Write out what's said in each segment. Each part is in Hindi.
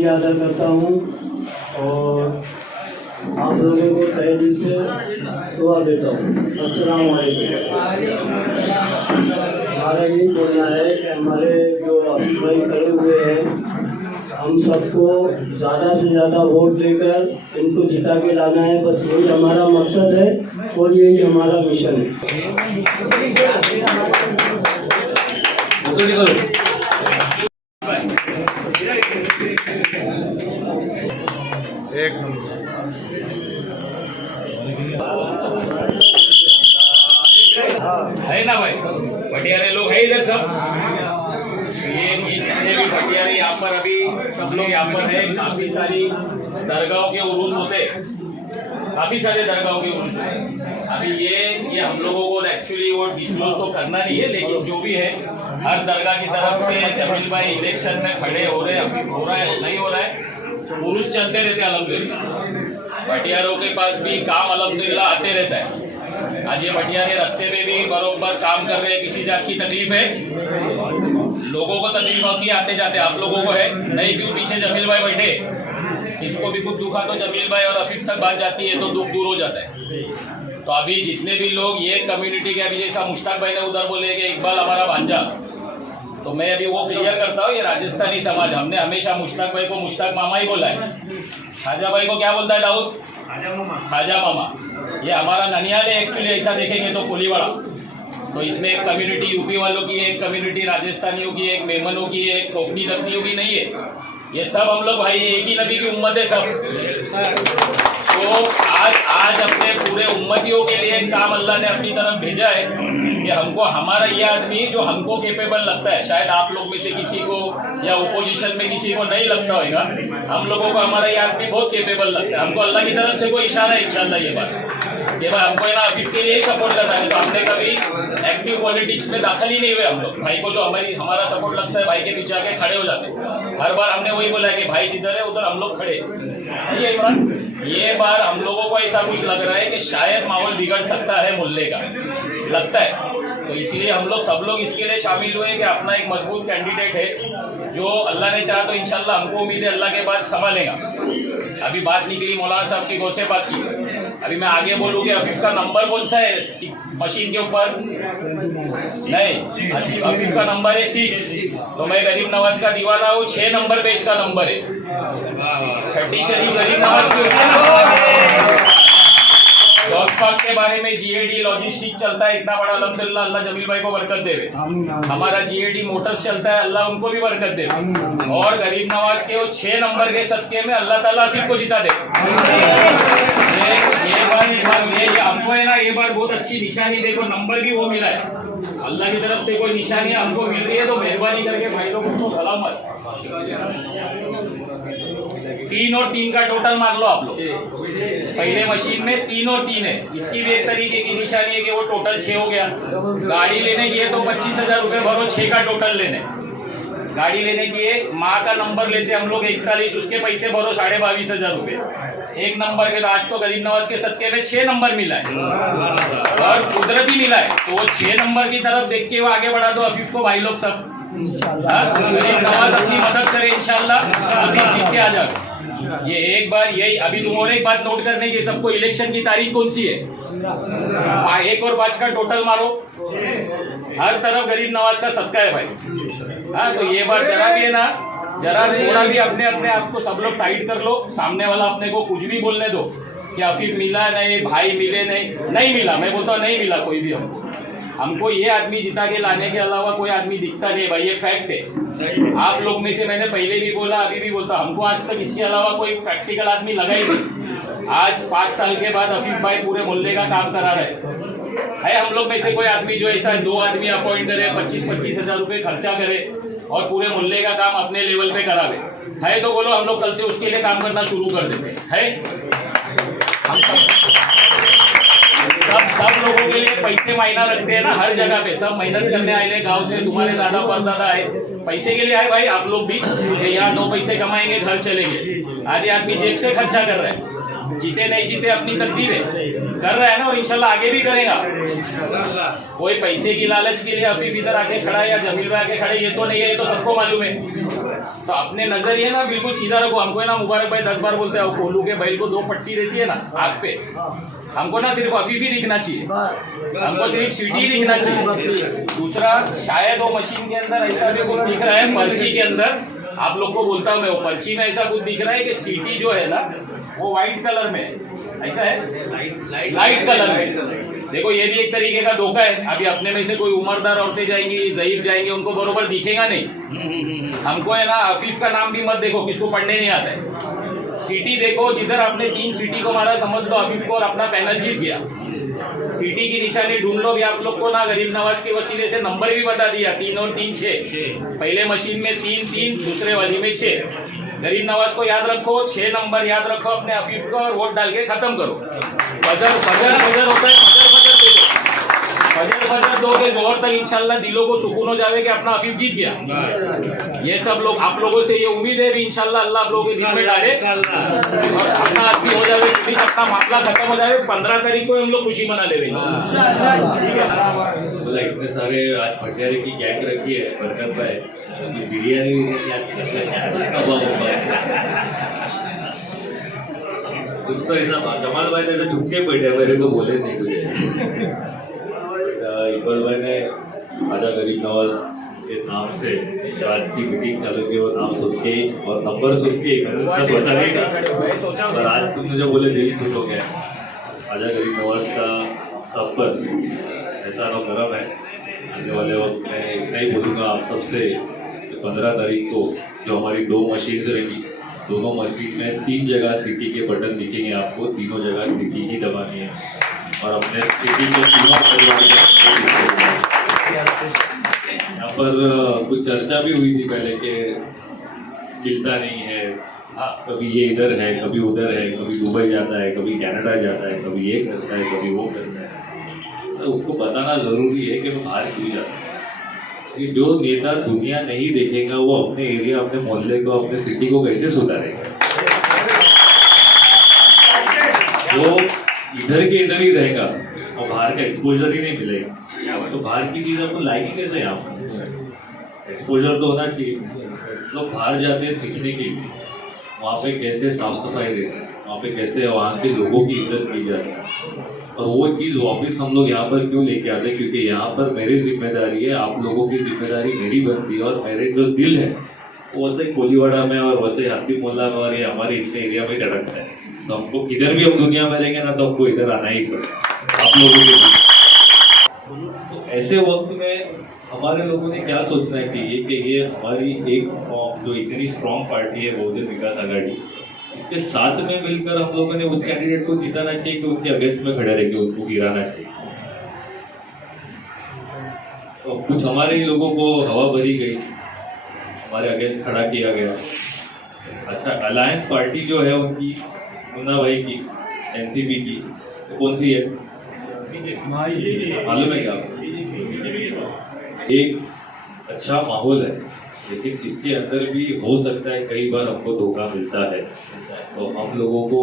शुक्रिया अदा करता हूँ और आप लोगों को तहे दिल से दुआ देता हूँ। अस्सलाम वालेकुम। हमारा यही बोलना है कि हमारे जो भाई खड़े हुए हैं, हम सबको ज़्यादा से ज़्यादा वोट देकर इनको जिता के लाना है। बस यही हमारा मकसद है और यही हमारा मिशन है। एक नंबर है ना भाई, भटियारे लोग है इधर सब। ये जितने भी भटियारे यहाँ पर अभी सब लोग यहाँ पर है। काफी सारी दरगाहों के उरूस होते, काफी सारे दरगाहों के उरूस होते। अभी ये हम लोगों को एक्चुअली वो डिस्क्लोज तो करना नहीं है, लेकिन जो भी है हर दरगाह की तरफ से जमील भाई इलेक्शन में खड़े हो रहे, अभी हो रहा है नहीं हो रहा है, उरूस चलते रहते अल्हम्दुलिल्लाह। भटियारों के पास भी काम अल्हम्दुलिल्लाह आते रहता है। आज ये भटियारे रास्ते में भी बरोबर काम कर रहे हैं। किसी जात की तकलीफ है, लोगों को तकलीफ होती है आते जाते, आप लोगों को है नहीं। क्यों पीछे जमील भाई बैठे, इसको भी कुछ दुखा तो जमील भाई और अफीफ तक बात जाती है तो दुख दूर हो जाता है। तो अभी जितने भी लोग ये कम्युनिटी के, अभी जैसा मुश्ताक भाई ने उधर बोले कि इकबाल हमारा भांजा, तो मैं अभी वो क्लियर करता हूँ। ये राजस्थानी समाज, हमने हमेशा मुश्ताक भाई को मुश्ताक मामा ही बोला है। खाजा भाई को क्या बोलता है दाऊद? खाजा मामा। ये हमारा ननियाल है एक्चुअली, ऐसा देखेंगे तो कोलीवाड़ा। तो इसमें एक कम्युनिटी यूपी वालों की है, एक कम्युनिटी राजस्थानियों की है, एक मेमनों की है, एक कोकनी लखनियों की नहीं है। ये सब हम लोग भाई एक ही नबी की उम्मत है सब। तो आज अपने पूरे उम्मतियों के लिए काम अल्लाह ने अपनी तरफ भेजा है कि हमको हमारा ये आदमी जो हमको केपेबल लगता है, शायद आप लोग में से किसी को या ओपोजिशन में किसी को नहीं लगता होगा, हम लोगों को हमारा ये आदमी बहुत केपेबल लगता है। हमको अल्लाह की तरफ से कोई इशारा है इंशाल्लाह ये बात, ये भाई हमको है ना अफीफ के लिए ही सपोर्ट करना है। तो हमने कभी एक्टिव पॉलिटिक्स में दाखिल ही नहीं हुए। हम लोग भाई को जो हमारा सपोर्ट लगता है, भाई के पीछे आके खड़े हो जाते हैं। हर बार हमने वही बोला कि भाई जिधर है उधर हम लोग खड़े। सही है इमरान? ये बार हम लोगों को ऐसा कुछ लग रहा है कि शायद माहौल बिगड़ सकता है मोहल्ले का, लगता है। तो इसलिए हम लोग सब लोग इसके लिए शामिल हुए कि अपना एक मजबूत कैंडिडेट है जो अल्लाह ने चाहा तो इंशाल्लाह हमको उम्मीद है अल्लाह के बाद संभालेगा। अभी बात निकली मौलाना साहब की गौसे बात की, अभी मैं आगे बोलूँ कि अफीफ का नंबर कौन सा है मशीन के ऊपर? नहीं, अफीफ का नंबर है 6। तो मैं गरीब नवाज का दीवाना हूँ, 6 नंबर पे इसका नंबर है। छठी शरीफ गरीब नवाज की होती है ना। गौसपाक के बारे में जीएडी लॉजिस्टिक चलता है इतना बड़ा, अल्हम्दुलिल्लाह अल्लाह जमील भाई को बरकत देवे। हमारा जीएडी मोटर्स चलता है, अल्लाह उनको भी बरकत देवे। और गरीब नवाज के वो 6 नंबर के सदके में अल्लाह ताला अफीफ को जिता दे। ये हमको है ना ये बार बहुत अच्छी निशानी, देखो नंबर भी वो मिला है अल्लाह की तरफ से। कोई निशानी हमको मिल रही है तो मेहरबानी करके भाई लोग उसको भला मत। 3 और 3 का टोटल मार लो आप लोग। पहले मशीन में 3 और 3 है, इसकी भी एक तरीके की निशानी है कि वो टोटल 6 हो गया। गाड़ी लेने की है तो 25,000 रुपये भरो, 6 का टोटल लेने। गाड़ी लेने की है, माँ का नंबर लेते हम लोग 41, उसके पैसे भरो 22,500 रुपये। एक नंबर के, आज तो गरीब नवाज के सदके में 6 नंबर मिला है और कुदरती मिला है। तो वो 6 नंबर की तरफ देख के वो आगे बढ़ा दो अफीफ को भाई लोग सब। गरीब नवाज अपनी मदद करे इंशाल्लाह, अफीफ जीत के आ जाए। ये एक बार यही, अभी तुम और एक बात नोट करने की, सबको इलेक्शन की तारीख कौन सी है? 1 और 5 का टोटल मारो, हर तरफ गरीब नवाज का सदका है भाई। हाँ, तो ये बार जरा भी है ना, जरा थोड़ा भी अपने आप को सब लोग टाइट कर लो। सामने वाला अपने को कुछ भी बोलने दो कि अफीफ मिला नहीं, भाई मिले नहीं मिला। मैं बोलता हूँ नहीं मिला कोई भी हमको ये आदमी जिता के लाने के अलावा कोई आदमी दिखता नहीं भाई, ये फैक्ट है। आप लोग में से मैंने पहले भी बोला, अभी भी बोलता, हमको आज तक इसके अलावा कोई प्रैक्टिकल आदमी लगा ही नहीं। आज 5 साल के बाद अफीफ भाई पूरे मोहल्ले का काम करा रहे है। हम लोग में से कोई आदमी जो ऐसा 2 आदमी अपॉइंट करे, 25-25 हजार रुपये खर्चा करे और पूरे मोहल्ले का काम अपने लेवल पे करावे है तो बोलो, हम लोग कल से उसके लिए काम करना शुरू कर देते हैं। हम सब लोगों के लिए पैसे मायना रखते हैं ना, हर जगह पे सब मेहनत करने आए, गांव से तुम्हारे दादा परदादा आए, पैसे के लिए आए भाई। आप लोग भी यहाँ 2 पैसे कमाएंगे, घर चलेंगे। आज ये आदमी जेब से खर्चा कर रहा है, जीते नहीं जीते अपनी तकदीर है, कर रहा है ना, और इंशाल्लाह आगे भी करेगा। कोई पैसे की लालच के लिए अफीफ इधर आके खड़ा है या जमील भाई आके खड़े, ये तो नहीं है, ये तो सबको मालूम है। तो अपने नजरिए ना बिल्कुल सीधा रखो। हमको है ना मुबारक भाई 10 बार बोलते हैं, कोलू के बैल को 2 पट्टी रहती है ना आग पे, हमको ना सिर्फ अफीफ ही दिखना चाहिए, हमको सिर्फ सीटी दिखना चाहिए। दूसरा, शायद वो मशीन के अंदर ऐसा भी कुछ दिख रहा है, पर्ची के अंदर आप लोग को बोलता हूँ मैं, वो पर्ची में ऐसा कुछ दिख रहा है कि सीटी जो है ना वो व्हाइट कलर में है, ऐसा है लाइट कलर में। देखो ये भी एक तरीके का धोखा है। अभी अपने में से कोई उम्रदार औरतें जाएंगी, ज़ईफ जाएंगे, उनको बरोबर दिखेगा नहीं। हमको है ना अफीफ का नाम भी मत देखो, किसको पढ़ने नहीं आता है। सीटी देखो, जिधर आपने 3 सीटी को मारा समझ लो अफीफ को, और अपना पैनल जीत गया। सीटी की निशानी ढूंढ लो भी। आप लोग को ना गरीब नवाज के वसीले से नंबर भी बता दिया, 3 और 3 6। पहले मशीन में 3 दूसरे वाली में 6। गरीब नवाज को याद रखो, 6 नंबर याद रखो अपने अफीफ को, और वोट डाल के खत्म करो। फजर होता है, फजर दोगे जोर तक इंशाल्लाह दिलों को सुकून हो जावे कि अपना अफीफ जीत गया। ये सब लोग, आप लोगों से ये उम्मीद है भी इंशाल्लाह अल्लाह आप लोगों के दिल में डाले और अपना अफीफ हो जावे, अपना मामला खत्म हो जावे। 15 तारीख को हम लोग खुशी मना ले रहे हैं, ठीक है ना। इतने सारे आज भटियारे की गैंग रखी है, बरकत भाई बिरयानी कुछ तो ऐसा जमाल भाई ने तो चुपके बैठे, मेरे को बोले नहीं कुछ। इकबाल भाई ने आजा गरीब नवाज के नाम से आज की मीटिंग चालू की, और नाम सुन के और नंबर सुन के मैंने सोचा नहीं, और आज तुमने जो बोले दिल खुश हो गया। आजा गरीब नवाज का सब पर ऐसा नो करम है। आने वाले वक्त में इतना ही बोलूँगा आप सबसे, 15 तारीख को जो हमारी 2 मशीन्स रहेगी, दोनों मशीन में 3 जगह सीटी के बटन दिखेंगे आपको, तीनों जगह सीटी ही दबानी है, और अपने सीटी के तीनों परिवार यहाँ पर कुछ चर्चा भी हुई थी पहले कि मिलता नहीं है, कभी ये इधर है, कभी उधर है, कभी दुबई जाता है, कभी कनाडा जाता है, कभी ये करता है, कभी वो करता है। तो उसको बताना ज़रूरी है कि वो बाहर क्यों जाता है। कि जो नेता दुनिया नहीं देखेगा वो अपने एरिया, अपने मोहल्ले को, अपने सिटी को कैसे सुधारेगा। वो इधर के इधर ही रहेगा और बाहर का एक्सपोजर ही नहीं मिलेगा, तो बाहर की चीज़ आपको लाएगी कैसे। यहाँ पर एक्सपोजर तो होना चाहिए। लोग बाहर जाते हैं सीखने के लिए, वहाँ पे कैसे साफ सफाई देते हैं, वहाँ पे कैसे वहाँ के लोगों की इज्जत की जाती है, और वो चीज़ वापस हम लोग यहाँ पर क्यों लेके आते हैं, क्योंकि यहाँ पर मेरी जिम्मेदारी है, आप लोगों की जिम्मेदारी मेरी बनती है, और मेरे जो दिल है वो वैसे कोलीवाड़ा में और वैसे हाथी मोहल्ला में और ये हमारे इतने एरिया में धड़कता है। तो हमको किधर भी हम दुनिया में रहेंगे ना, तो हमको इधर आना ही पड़ेगा आप लोगों के लिए। तो ऐसे वक्त में हमारे लोगों ने क्या सोचना चाहिए कि ये हमारी एक जो इतनी स्ट्रॉन्ग पार्टी है बहुजन विकास आघाड़ी, इसके साथ में मिलकर हम लोगों ने उस कैंडिडेट को जिताना चाहिए कि उनके अगेंस्ट में खड़े रह के उसको गिराना चाहिए। तो कुछ हमारे ही लोगों को हवा भरी गई, हमारे अगेंस्ट खड़ा किया गया। अच्छा, अलायंस पार्टी जो है उनकी, मुन्ना भाई की, एनसीपी की, तो कौन सी है मालूम है क्या? एक अच्छा माहौल है, लेकिन इसके अंदर भी हो सकता है कई बार हमको धोखा मिलता है। तो हम लोगों को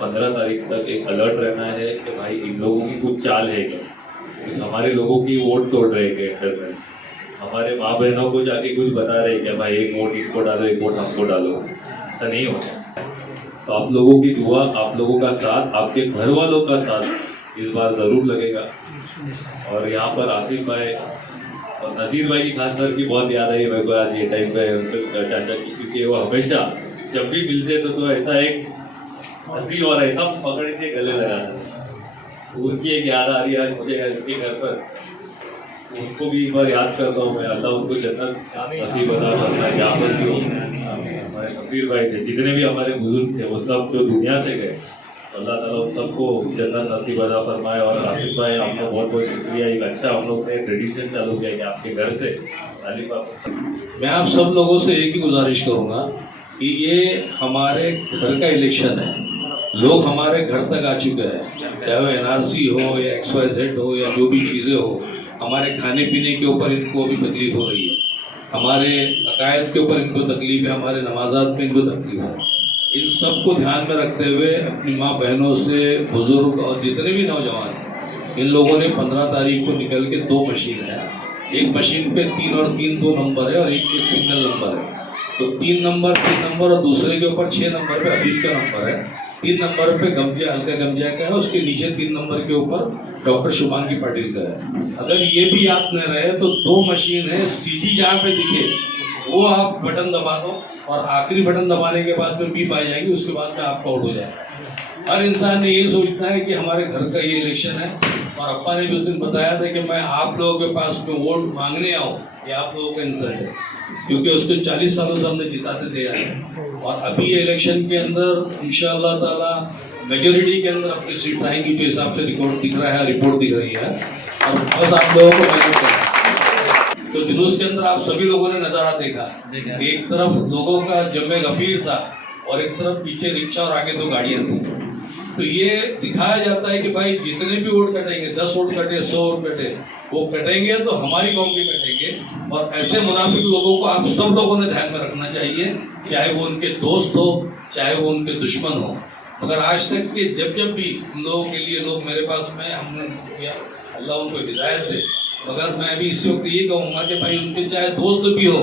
15 तारीख तक एक अलर्ट रहना है कि भाई इन लोगों की कुछ चाल है क्या, कुछ हमारे लोगों की वोट तोड़ रहे हैं इंटरनेट, हमारे माँ बहनों को जाके कुछ बता रहे हैं कि भाई एक वोट इनको डालो, एक वोट हमको डालो। ऐसा नहीं होता। तो आप लोगों की दुआ, आप लोगों का साथ, आपके घर वालों का साथ इस बार ज़रूर लगेगा। और यहाँ पर आसिफ भाई और नज़ीर भाई की खासकर की बहुत याद आई मेरे को आज ये टाइम पे उनके चाचा की, क्योंकि वो हमेशा जब भी मिलते तो ऐसा एक हंसी और ऐसा पकड़ के गले लगाते। उनकी एक याद आ रही है आज मुझे उनके घर पर, उनको भी एक बार याद करता हूँ मैं। अल्लाह उनको जन्नत नसीब अता फरमाए। यहाँ पर जो हमारे शफीर भाई थे, जितने भी हमारे बुजुर्ग थे, वो सब जो दुनिया से गए, अल्लाह ताला उन सबको जन्नत नसीब अता फरमाए। और आसिफ भाई आपका बहुत बहुत शुक्रिया। एक अच्छा हम लोग ने ट्रेडिशन चालू किया कि आपके घर से मैं आप सब लोगों से एक ही गुजारिश करूँगा कि ये हमारे घर का इलेक्शन है, लोग हमारे घर तक आ चुके हैं, चाहे वो NRC हो या XYZ हो या जो भी चीज़ें हो। हमारे खाने पीने के ऊपर इनको अभी तकलीफ हो रही है, हमारे अकायद के ऊपर इनको तकलीफ है, हमारे नमाजात में इनको तकलीफ है। इन सबको ध्यान में रखते हुए अपनी माँ बहनों से, बुजुर्ग और जितने भी नौजवान, इन लोगों ने 15 तारीख को निकल के 2 मशीन है, एक मशीन पे 3 और 3 2 नंबर है और एक सिंगल नंबर है। तो 3 नंबर और दूसरे के ऊपर 6 नंबर पे हफीज का नंबर है, 3 नंबर पे गमजा, हल्का गमजा का है, उसके नीचे 3 नंबर के ऊपर डॉक्टर शुभांगी पाटिल का है। अगर ये भी याद न रहे तो 2 मशीन है, सीधी जहाँ पे दिखे वो आप बटन दबा दो और आखिरी बटन दबाने के बाद में बीप आ जाएगी, उसके बाद में आपका आउट हो जाएगा। हर इंसान ने ये सोचता है कि हमारे घर का ये इलेक्शन है, और अप्पा ने भी उस दिन बताया था कि मैं आप लोगों के पास में वोट मांगने आऊँ, ये आप लोगों का इंसल्ट है, क्योंकि उसको 40 सालों से हमने जिताते दे आए हैं। और अभी ये इलेक्शन के अंदर इंशाअल्लाह ताला मेजोरिटी के अंदर अपनी सीट्स आएंगी, जो हिसाब से रिकॉर्ड दिख रहा है, रिपोर्ट दिख रही है, और बस आप लोगों को मेहनत करना है। तो जुलूस के अंदर आप सभी लोगों ने नजारा देखा, एक तरफ लोगों का जमे गफीर था और एक तरफ पीछे रिक्शा और आगे 2 गाड़ियां थी। तो ये दिखाया जाता है कि भाई जितने भी वोट कटेंगे, 10 वोट कटे, 100 वोट कटे, वो कटेंगे तो हमारी कौम के कटेंगे। और ऐसे मुनाफिक लोगों को आप सब लोगों ने ध्यान में रखना चाहिए, चाहे वो उनके दोस्त हो, चाहे वो उनके दुश्मन हो। अगर आज तक के जब भी हम लोगों के लिए लोग मेरे पास में हमने किया, अल्लाह उनको हिदायत दे। अगर मैं भी इस वक्त ये कहूँगा कि भाई उनके चाहे दोस्त भी हो,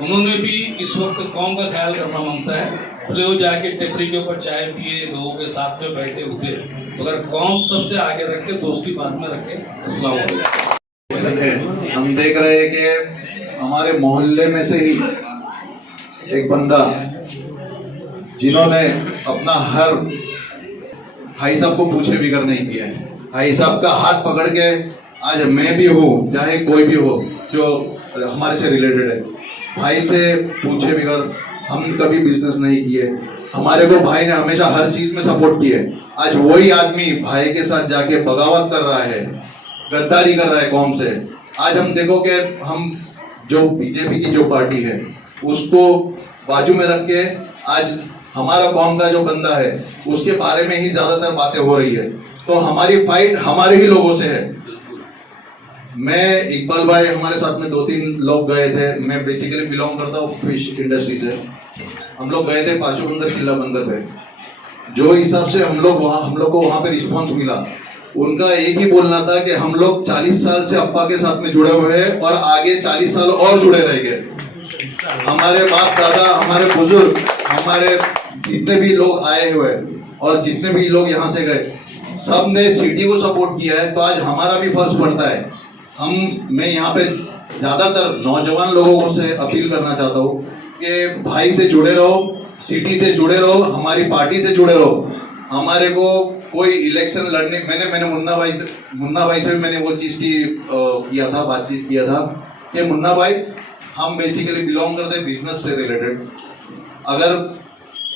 उन्होंने भी इस वक्त कौम का ख्याल करना मांगता है, भले वो जाके टेपरी के ऊपर चाय पिए, लोगों के साथ में बैठे उठे, अगर कौम सबसे आगे रखे, दोस्ती बाद में रखे। अस्सलाम वालेकुम। हम देख रहे हैं कि हमारे मोहल्ले में से ही एक बंदा जिन्होंने अपना हर भाई साहब को पूछे बिगर नहीं किया है, भाई साहब का हाथ पकड़ के आज मैं भी हूँ, चाहे कोई भी हो जो हमारे से रिलेटेड है, भाई से पूछे बिगर हम कभी बिजनेस नहीं किए। हमारे को भाई ने हमेशा हर चीज में सपोर्ट किया है। आज वही आदमी भाई के साथ जाके बगावत कर रहा है, गद्दारी कर रहा है कौम से। आज हम देखो कि हम जो बीजेपी की जो पार्टी है उसको बाजू में रख के आज हमारा कौम का जो बंदा है उसके बारे में ही ज्यादातर बातें हो रही है। तो हमारी फाइट हमारे ही लोगों से है। मैं इकबाल भाई हमारे साथ में 2-3 लोग गए थे। मैं बेसिकली बिलोंग करता हूँ फिश इंडस्ट्री से। हम लोग गए थे पाशु बंदर, किला बंदर पे। जो हिसाब से हम लोग को वहाँ पे रिस्पांस मिला, उनका एक ही बोलना था कि हम लोग 40 साल से अप्पा के साथ में जुड़े हुए हैं और आगे 40 साल और जुड़े रहेंगे। हमारे बाप दादा, हमारे बुजुर्ग, हमारे जितने भी लोग आए हुए और जितने भी लोग यहाँ से गए, सब ने सिटी को सपोर्ट किया है। तो आज हमारा भी फर्ज पड़ता है। मैं यहाँ पे ज्यादातर नौजवान लोगों से अपील करना चाहता हूँ कि भाई से जुड़े रहो, सिटी से जुड़े रहो, हमारी पार्टी से जुड़े रहो। हमारे को कोई इलेक्शन लड़ने, मैंने मुन्ना भाई से भी मैंने वो चीज की बातचीत किया था कि मुन्ना भाई, हम बेसिकली बिलोंग करते हैं बिजनेस से रिलेटेड। अगर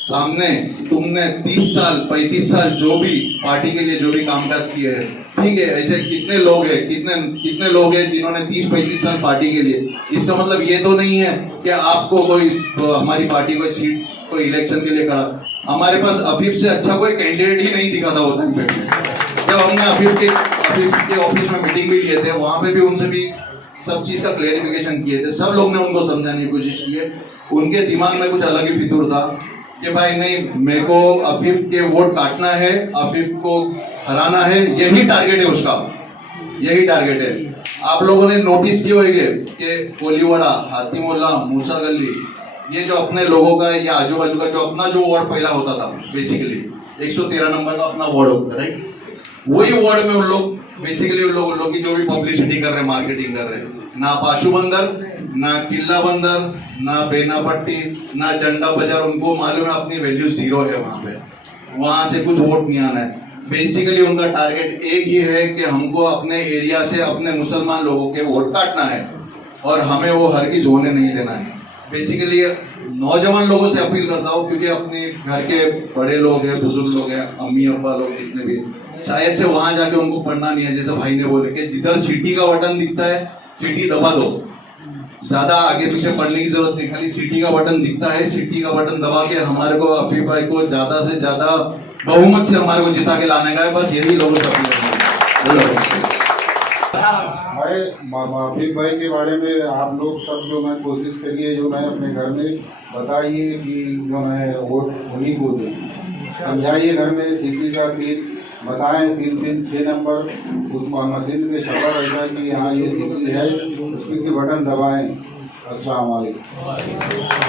सामने तुमने 30 साल 35 साल जो भी पार्टी के लिए जो भी कामकाज किए हैं, ठीक है, ऐसे कितने लोग हैं जिन्होंने 30-35 साल पार्टी के लिए। इसका मतलब ये तो नहीं है कि आपको कोई हमारी पार्टी को सीट कोई इलेक्शन के लिए खड़ा। हमारे पास अफीफ से अच्छा कोई कैंडिडेट ही नहीं दिखा था वो टाइम पे। जब हमने अफीफ के ऑफिस में मीटिंग भी लिए थे, वहां पे भी उनसे भी सब चीज का क्लेरिफिकेशन किए थे। सब लोग ने उनको समझाने की कोशिश की है। उनके दिमाग में कुछ अलग ही फितूर था कि भाई नहीं, मेरे को अफीफ के वोट काटना है, अफीफ को हराना है, यही टारगेट है उसका, यही टारगेट है। आप लोगों ने नोटिस किए होंगे कि कोलीवाड़ा, हातिमुल्ला, मूसा गली, ये जो अपने लोगों का या आजू बाजू का जो अपना जो वार्ड पहला होता था, बेसिकली 113 नंबर का अपना वार्ड होता है, राइट। वही वार्ड में उन लोग बेसिकली उन लोगों की जो भी पब्लिसिटी कर रहे हैं, मार्केटिंग कर रहे हैं। ना पाशु बंदर, ना किला बंदर, ना बेनापट्टी, ना झंडा बाजार, उनको मालूम है अपनी वैल्यू 0 है वहां पे। वहां से कुछ वोट नहीं आना है। बेसिकली उनका टारगेट एक ही है कि हमको अपने एरिया से अपने मुसलमान लोगों के वोट काटना है और हमें वो हरगिज होने नहीं देना है। बेसिकली नौजवान लोगों से अपील करता हूँ, क्योंकि अपने घर के बड़े लोग हैं, बुजुर्ग लोग हैं, अम्मी अब्बा लोग जितने भी, शायद से वहां जाके उनको पढ़ना नहीं है। जैसे भाई ने बोले कि जिधर सिटी का बटन दिखता है सिटी दबा दो, ज्यादा आगे पीछे पढ़ने की जरूरत नहीं। खाली सिटी का बटन दिखता है, सिटी का बटन दबा के हमारे को अफीफ भाई को ज्यादा से ज्यादा बहुमत से हमारे को जिता के लाने का है। बस यही लोगों से अपील करना है। भाई माफिक भाई के बारे में आप लोग सब जो मैं कोशिश करिए जो है अपने घर में बताइए कि जो है वोट उन्हीं को दें, समझाइए घर में सीपी का पिन बताएं 3 नंबर उस मशीन में छपा रहता है कि हाँ ये सीपी है, उस पर बटन दबाएं। अस्सलाम वालेकुम।